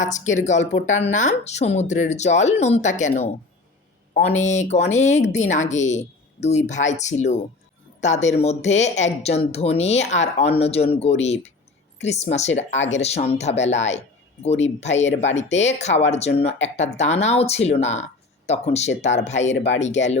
আজকের গল্পটার নাম সমুদ্রের জল নোনতা কেন? অনেক অনেক দিন আগে দুই ভাই ছিল। তাদের মধ্যে একজন ধনী আর অন্যজন গরিব। ক্রিসমাসের আগের সন্ধ্যাবেলায় গরিব ভাইয়ের বাড়িতে খাওয়ার জন্য একটা দানাও ছিল না। তখন সে তার ভাইয়ের বাড়ি গেল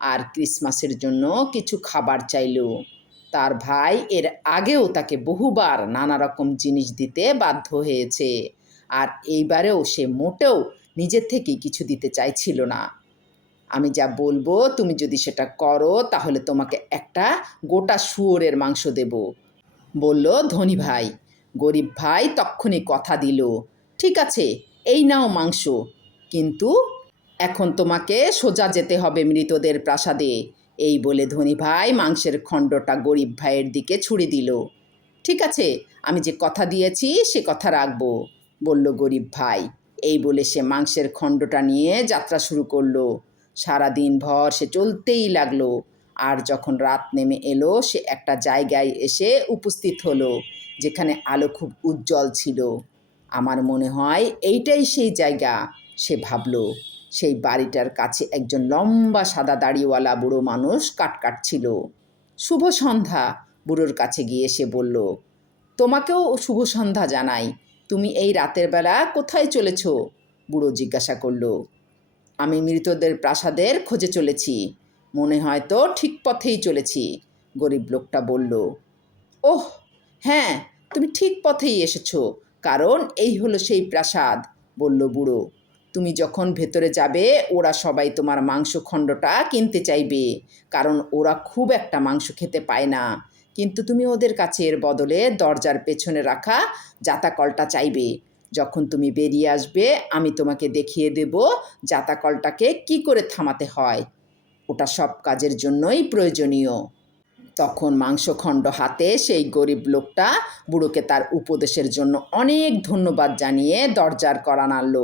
আর ক্রিসমাসের জন্য কিছু খাবার চাইল। তার ভাই এর আগেও তাকে বহুবার নানা রকম জিনিস দিতে বাধ্য হয়েছে। আর এইবারেও সে মোটেও নিজের থেকেই কিছু দিতে চাইছিল না। আমি যা বলব, তুমি যদি সেটা করো, তাহলে তোমাকে একটা গোটা শুয়োরের মাংস দেব। বলল, ধনী ভাই। গরিব ভাই তক্ষুনি কথা দিল, ঠিক আছে, এই নাও মাংস। কিন্তু এখন তোমাকে সোজা যেতে হবে মৃতদের প্রাসাদে। এই বলে ধনী ভাই মাংসের খণ্ডটা গরিব ভাইয়ের দিকে ছুড়ে দিল। ঠিক আছে, আমি যে কথা দিয়েছি সে কথা রাখব। বলল, গরিব ভাই। এই বলে সে মাংসের খণ্ডটা নিয়ে যাত্রা শুরু করল। সারা দিন ভর সে চলতেই লাগল। আর যখন রাত নেমে এলো, সে একটা জায়গায় এসে উপস্থিত হলো, যেখানে আলো খুব উজ্জ্বল ছিল। আমার মনে হয় এইটাই সেই জায়গা, সে ভাবলো। সেই বাড়িটার কাছে একজন লম্বা সাদা দাড়িওয়ালা বুড়ো মানুষ কাট কাটছিল। শুভ সন্ধ্যা, বুড়োর কাছে গিয়ে সে বলল। তোমাকেও শুভ সন্ধ্যা জানাই। তুমি এই রাতের বেলা কোথায় চলেছ? বুড়ো জিজ্ঞাসা করল। আমি মৃতদের প্রাসাদের খোঁজে চলেছি। মনে হয় তো ঠিক পথেই চলেছি, গরিব লোকটা বলল। ওহ হ্যাঁ তুমি ঠিক পথেই এসেছ, কারণ এই হলো সেই প্রাসাদ, বলল বুড়ো। তুমি যখন ভেতরে যাবে, ওরা সবাই তোমার মাংস খণ্ডটা কিনতে চাইবে, কারণ ওরা খুব একটা মাংস খেতে পায় না। কিন্তু তুমি ওদের কাছে এর বদলে দরজার পেছনে রাখা জাতাকলটা চাইবে। যখন তুমি বেরিয়ে আসবে, আমি তোমাকে দেখিয়ে দেব জাতাকলটাকে কি করে থামাতে হয়। ওটা সব কাজের জন্যই প্রয়োজনীয়। তখন মাংসখণ্ড হাতে সেই গরিব লোকটা বুড়োকে তার উপদেশের জন্য অনেক ধন্যবাদ জানিয়ে দরজার করা নাড়ল।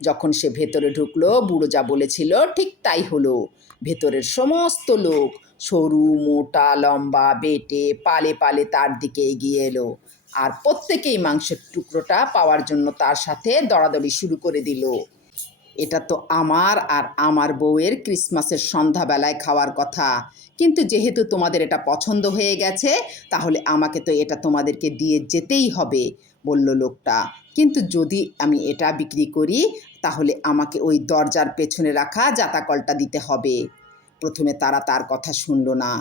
যখন সে ভেতরে ঢুকলো, বুড়ো যা বলেছিল ঠিক তাই হলো। ভেতরের সমস্ত লোক সরু, মোটা, লম্বা, বেটে, পালে পালে তার দিকে এগিয়ে এলো। আর প্রত্যেকেই মাংসের টুকরোটা পাওয়ার জন্য তার সাথে দড়াদড়ি শুরু করে দিল। এটা তো আমার আর আমার বউয়ের ক্রিসমাসের সন্ধ্যাবেলায় খাওয়ার কথা। কিন্তু যেহেতু তোমাদের এটা পছন্দ হয়ে গেছে, তাহলে আমাকে তো এটা তোমাদেরকে দিয়ে যেতেই হবে, বলল লোকটা। কিন্তু যদি আমি এটা বিক্রি করি, তাহলে আমাকে ওই দরজার পেছনে রাখা জাতাকলটা দিতে হবে। প্রথমে তারা তার কথা শুনল না,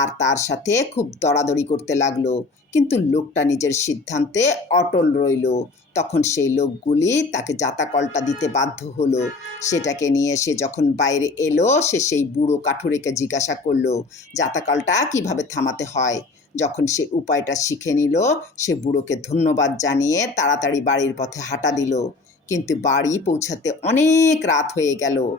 আর তার সাথে খুব দরাদরি করতে লাগল। কিন্তু লোকটা নিজের সিদ্ধান্তে অটল রইল। তখন সেই লোকগুলি তাকে জাতাকলটা দিতে বাধ্য হলো। সেটাকে নিয়ে সে যখন বাইরে এলো, সে সেই বুড়ো কাঠুরেকে জিজ্ঞাসা করল, জাতাকলটা কীভাবে থামাতে হয়? যখন সে উপায়টা শিখে নিল, সে বুড়োকে ধন্যবাদ জানিয়ে তাড়াতাড়ি বাড়ির পথে হাঁটা দিল। কিন্তু বাড়ি পৌঁছাতে অনেক রাত হয়ে গেল।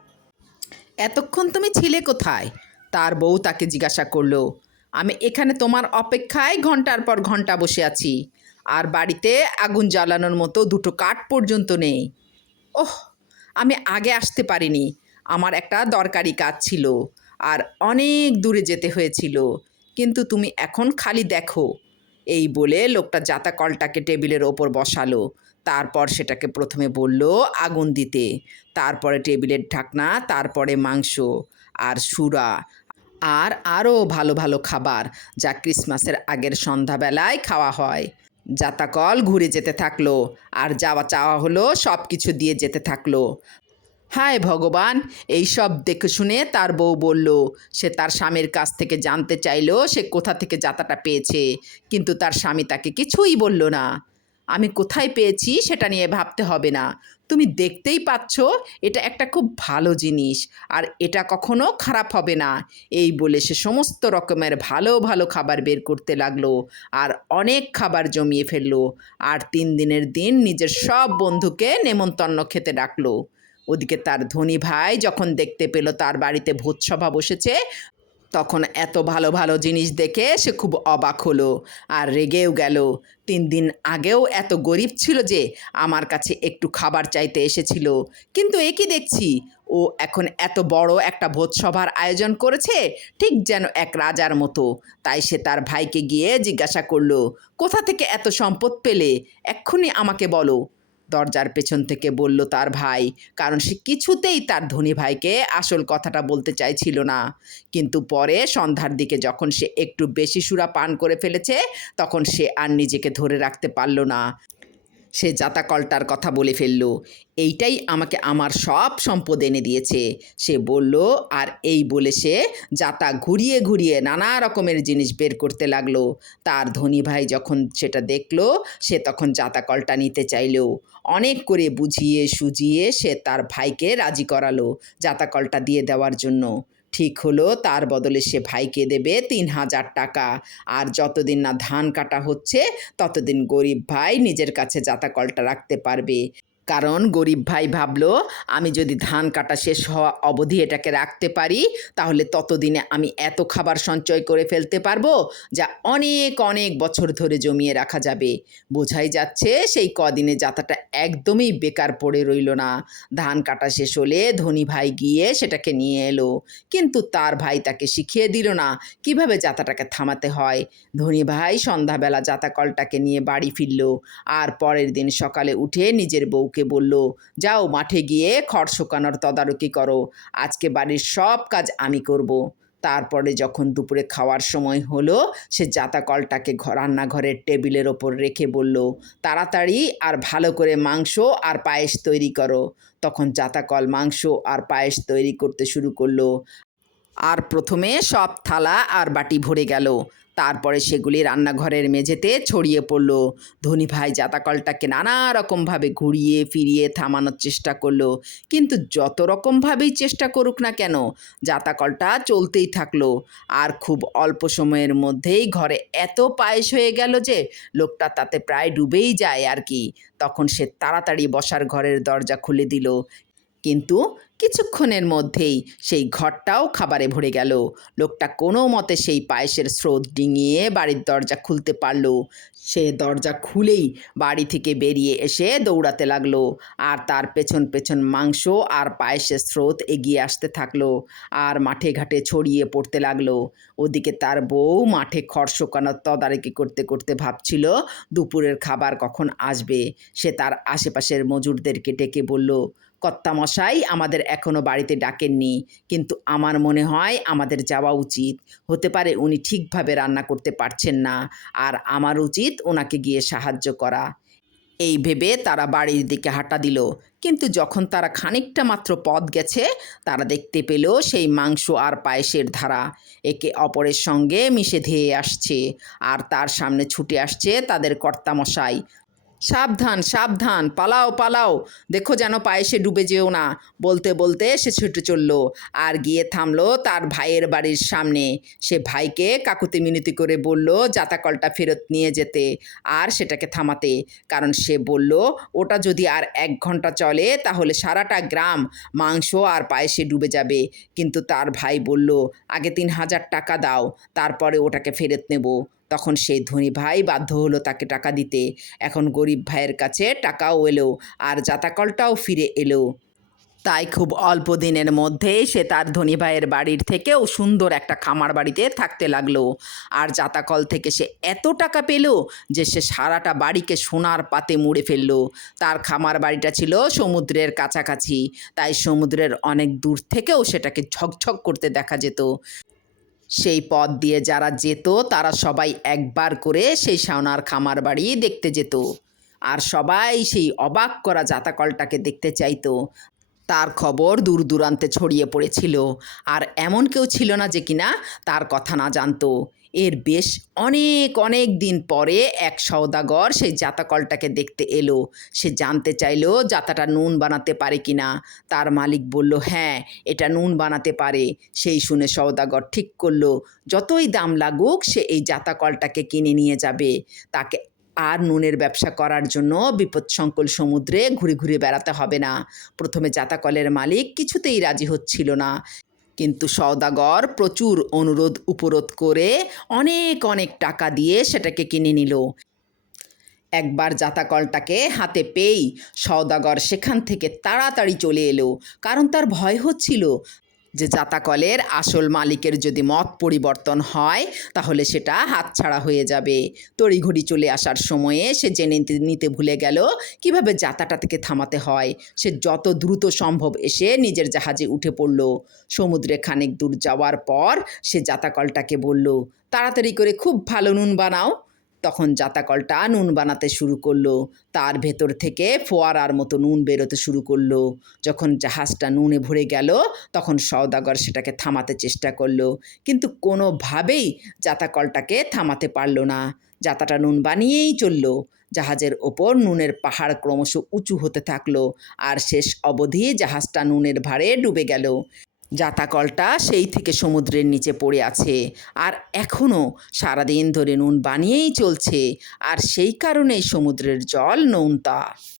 এতক্ষণ তুমি ছিলে কোথায়? তার বউ তাকে জিজ্ঞাসা করল। আমি এখানে তোমার অপেক্ষায় ঘণ্টার পর ঘণ্টা বসে আছি। আর বাড়িতে আগুন জ্বালানোর মতো দুটো কাঠ পর্যন্ত নেই। ওহ, আমি আগে আসতে পারিনি। আমার একটা দরকারি কাজ ছিল, আর অনেক দূরে যেতে হয়েছিল। কিন্তু তুমি এখন খালি দেখো। এই বলে লোকটা জাতা কলটাকে টেবিলের ওপর বসালো। তারপর সেটাকে প্রথমে বলল আগুন দিতে, তারপরে টেবিলের ঢাকনা, তারপরে মাংস, আর সুরা আর আরও ভালো ভালো খাবার যা ক্রিসমাসের আগের সন্ধ্যাবেলায় খাওয়া হয়। জাতাকল ঘুরে যেতে থাকল আর যাওয়া চাওয়া হলো সব কিছু দিয়ে যেতে থাকল। হায় ভগবান, এই সব দেখে শুনে তার বউ বলল, সে তার স্বামীর কাছ থেকে জানতে চাইলো সে কোথা থেকে যাতাটা পেয়েছে, কিন্তু তার স্বামী তাকে কিছুই বলল না। আমি কোথায় পেয়েছি সেটা নিয়ে ভাবতে হবে না। তুমি দেখতেই পাচ্ছ, এটা একটা খুব ভালো জিনিস, আর এটা কখনো খারাপ হবে না। এই বলে সে সমস্ত রকমের ভালো ভালো খাবার বের করতে লাগল, আর অনেক খাবার জমিয়ে ফেলল, আর তিন দিনের দিন নিজের সব বন্ধুকে নেমন্তন্ন খেতে ডাকলো। ওদিকে তার ধনী ভাই যখন দেখতে পেল তার বাড়িতে ভোজসভা বসেছে তখন এত ভালো ভালো জিনিস দেখে সে খুব অবাক হলো আর রেগেও গেল। তিন দিন আগেও এত গরিব ছিল যে আমার কাছে একটু খাবার চাইতে এসেছিল। কিন্তু এ কি দেখছি? ও এখন এত বড় একটা ভোজসভার আয়োজন করেছে, ঠিক যেন এক রাজার মতো। তাই সে তার ভাইকে গিয়ে জিজ্ঞাসা করল, কোথা থেকে এত সম্পদ পেলে? এক্ষুনি আমাকে বলো। দরজার পেছন থেকে বলল, তার ভাই। কারণ সে কিছুতেই তার ধনী ভাইকে আসল কথাটা বলতে চাইছিল না। কিন্তু পরে সন্ধ্যার দিকে যখন সে একটু বেশি সুরা পান করে ফেলেছে, তখন সে আর নিজেকে ধরে রাখতে পারল না। সে জাতাকলটার কথা বলে ফেলল। এইটাই আমাকে আমার সব সম্পদ এনে দিয়েছে। সে বলল, আর এই বলে সে জাতা ঘুরিয়ে ঘুরিয়ে নানা রকমের জিনিস বের করতে লাগল। তার ধনী ভাই যখন সেটা দেখল, সে তখন জাতাকলটা নিতে চাইলো। অনেক করে বুঝিয়ে সুজিয়ে সে তার ভাইকে রাজি করালো জাতাকলটা দিয়ে দেওয়ার জন্য। ঠিক হলো, তার বদলে সে ভাইকে দেবে তিন হাজার টাকা। আর যতদিন না ধান কাটা হচ্ছে, ততদিন গরিব ভাই নিজের কাছে জাতাকলটা রাখতে পারবে। কারণ গরিব ভাই ভাবলো, আমি যদি ধান কাটা শেষ হওয়া অবধি এটাকে রাখতে পারি, তাহলে ততদিনে আমি এত খাবার সঞ্চয় করে ফেলতে পারব, যা অনেক অনেক বছর ধরে জমিয়ে রাখা যাবে। বোঝাই যাচ্ছে সেই কদিনে যাতাটা একদমই বেকার পড়ে রইল না। ধান কাটা শেষ হলে ধনী ভাই গিয়ে সেটাকে নিয়ে এলো, কিন্তু তার ভাই তাকে শিখিয়ে দিল না, কীভাবে যাতাটাকে থামাতে হয়। ধনী ভাই সন্ধ্যাবেলা যাতাকলটাকে নিয়ে বাড়ি ফিরল, আর পরের দিন সকালে উঠে নিজের বউকে বলল, যাও মাঠে গিয়ে খড় শুকানোর তদারকি করো, আজকে বাড়ির সব কাজ আমি করব। তারপরে যখন দুপুরে খাওয়ার সময় হলো, সে জাতাকলটাকে ঘ- রান্নাঘরের টেবিলের ওপর রেখে বলল, তাড়াতাড়ি আর ভালো করে মাংস আর পায়েস তৈরি করো। তখন জাতাকল মাংস আর পায়েস তৈরি করতে শুরু করল। আর প্রথমে সব থালা আর বাটি ভরে গেল। তারপরে সেগুলি রান্নাঘরের মেঝেতে ছড়িয়ে পড়ল। ধনী ভাই জাতাকলটাকে নানা রকমভাবে ঘুরিয়ে ফিরিয়ে থামানোর চেষ্টা করল। কিন্তু যত রকমভাবেই চেষ্টা করুক না কেন, জাতাকলটা চলতেই থাকল। আর খুব অল্প সময়ের মধ্যেই ঘরে এত পায়েস হয়ে গেল যে, লোকটা তাতে প্রায় ডুবেই যায় আর কি। তখন সে তাড়াতাড়ি বসার ঘরের দরজা খুলে দিল। কিন্তু কিছুক্ষণের মধ্যেই সেই ঘরটাও খাবারে ভরে গেল। লোকটা কোনো মতে সেই পায়েসের স্রোত ডিঙিয়ে বাড়ির দরজা খুলতে পারল। সে দরজা খুলেই বাড়ি থেকে বেরিয়ে এসে দৌড়াতে লাগল আর তার পেছন পেছন মাংস আর পায়েসের স্রোত এগিয়ে আসতে থাকল আর মাঠে ঘাটে ছড়িয়ে পড়তে লাগল। ওদিকে তার বউ মাঠে খড় শুকানোর তদারকি করতে করতে ভাবছিল, দুপুরের খাবার কখন আসবে? সে তার আশেপাশের মজুরদেরকে ডেকে বলল কর্তামশাই আমাদের এখনও বাড়িতে ডাকেননি। কিন্তু আমার মনে হয় আমাদের যাওয়া উচিত। হতে পারে উনি ঠিকভাবে রান্না করতে পারছেন না। আর আমার উচিত ওনাকে গিয়ে সাহায্য করা। এই ভেবে তারা বাড়ির দিকে হাঁটা দিল। কিন্তু যখন তারা খানিকটা মাত্র পথ গেছে, তারা দেখতে পেল সেই মাংস আর পায়েসের ধারা। একে অপরের সঙ্গে মিশে ধেয়ে আসছে। আর তার সামনে ছুটে আসছে তাদের কর্তামশাই। সাবধান সাবধান, পালাও পালাও। দেখো যেন পায়েসে ডুবে যেও না। বলতে বলতে সে ছুটে চলল আর গিয়ে থামলো তার ভাইয়ের বাড়ির সামনে। সে ভাইকে কাকুতি মিনতি করে বলল জাতাকলটা ফেরত নিয়ে যেতে আর সেটাকে থামাতে। কারণ সে বলল, ওটা যদি আর এক ঘণ্টা চলে, তাহলে সারাটা গ্রাম মাংস আর পায়েসে ডুবে যাবে। কিন্তু তার ভাই বলল, আগে তিন হাজার টাকা দাও, তারপরে ওটাকে ফেরত নেব। তখন সেই ধনী ভাই বাধ্য হলো তাকে টাকা দিতে। এখন গরিব ভাইয়ের কাছে টাকাও এলো আর জাতাকলটাও ফিরে এলো। তাই খুব অল্প দিনের মধ্যেই সে তার ধনী ভাইয়ের বাড়ির থেকেও সুন্দর একটা খামার বাড়িতে থাকতে লাগল। আর জাতাকল থেকে সে এত টাকা পেল যে সে সারাটা বাড়িকে সোনার পাতে মুড়ে ফেলল। তার খামার বাড়িটা ছিল সমুদ্রের কাছাকাছি, তাই সমুদ্রের অনেক দূর থেকেও সেটাকে ঝকঝক করতে দেখা যেত। সেই পথ দিয়ে যারা যেত, তারা সবাই একবার করে সেই সাওনার খামার বাড়ি দেখতে যেত। আর সবাই সেই অবাক করা জাতাকলটাকে দেখতে চাইতো। তার খবর দূর দূরান্তে ছড়িয়ে পড়েছিল। আর এমন কেউ ছিল না যে কিনা তার কথা না জানতো। এর বেশ অনেক অনেক দিন পরে এক সওদাগর সেই জাতাকলটাকে দেখতে এলো। সে জানতে চাইলো, জাতাটা নুন বানাতে পারে কিনা তার মালিক বলল হ্যাঁ এটা নুন বানাতে পারে। সেই শুনে সওদাগর ঠিক করল, যতই দাম লাগুক, সে এই জাতাকলটাকে কিনে নিয়ে যাবে। তাকে আর নুনের ব্যবসা করার জন্য বিপদসংকুল সমুদ্রে ঘুরে ঘুরে বেড়াতে হবে না। প্রথমে জাতাকলের মালিক কিছুতেই রাজি হচ্ছিল না। কিন্তু সওদাগর প্রচুর অনুরোধ উপরোধ করে অনেক অনেক টাকা দিয়ে সেটাকে কিনে নিল। একবার জাতাকলটাকে হাতে পেয়েই সওদাগর সেখান থেকে তাড়াতাড়ি চলে এলো, কারণ তার ভয় হচ্ছিল যে জাতাকলের আসল মালিকের যদি মত পরিবর্তন হয়, তাহলে সেটা হাতছাড়া হয়ে যাবে। তড়িঘড়ি চলে আসার সময়ে সে জেনে নিতে- ভুলে গেল কীভাবে যাতাটা থেকে থামাতে হয়। সে যত দ্রুত সম্ভব এসে নিজের জাহাজে উঠে পড়ল। সমুদ্রে খানিক দূর যাওয়ার পর সে জাতাকলটাকে বলল, তাড়াতাড়ি করে খুব ভালো নুন বানাও। তখন জাতাকলটা নুন বানাতে শুরু করল। তার ভেতর থেকে ফোয়ারার মতো নুন বেরোতে শুরু করল। যখন জাহাজটা নুনে ভরে গেল, তখন সওদাগর সেটাকে থামাতে চেষ্টা করল। কিন্তু কোনোভাবেই জাতাকলটাকে থামাতে পারল না। জাতাটা নুন বানিয়েই চলল। জাহাজের ওপর নুনের পাহাড় ক্রমশ উঁচু হতে থাকল। আর শেষ অবধি জাহাজটা নুনের ভারে ডুবে গেল। জাতাকলটা সেই থেকে সমুদ্রের নিচে পড়ে আছে। আর এখনও সারাদিন ধরে নুন বানিয়েই চলছে, আর সেই কারণেই সমুদ্রের জল নোনতা।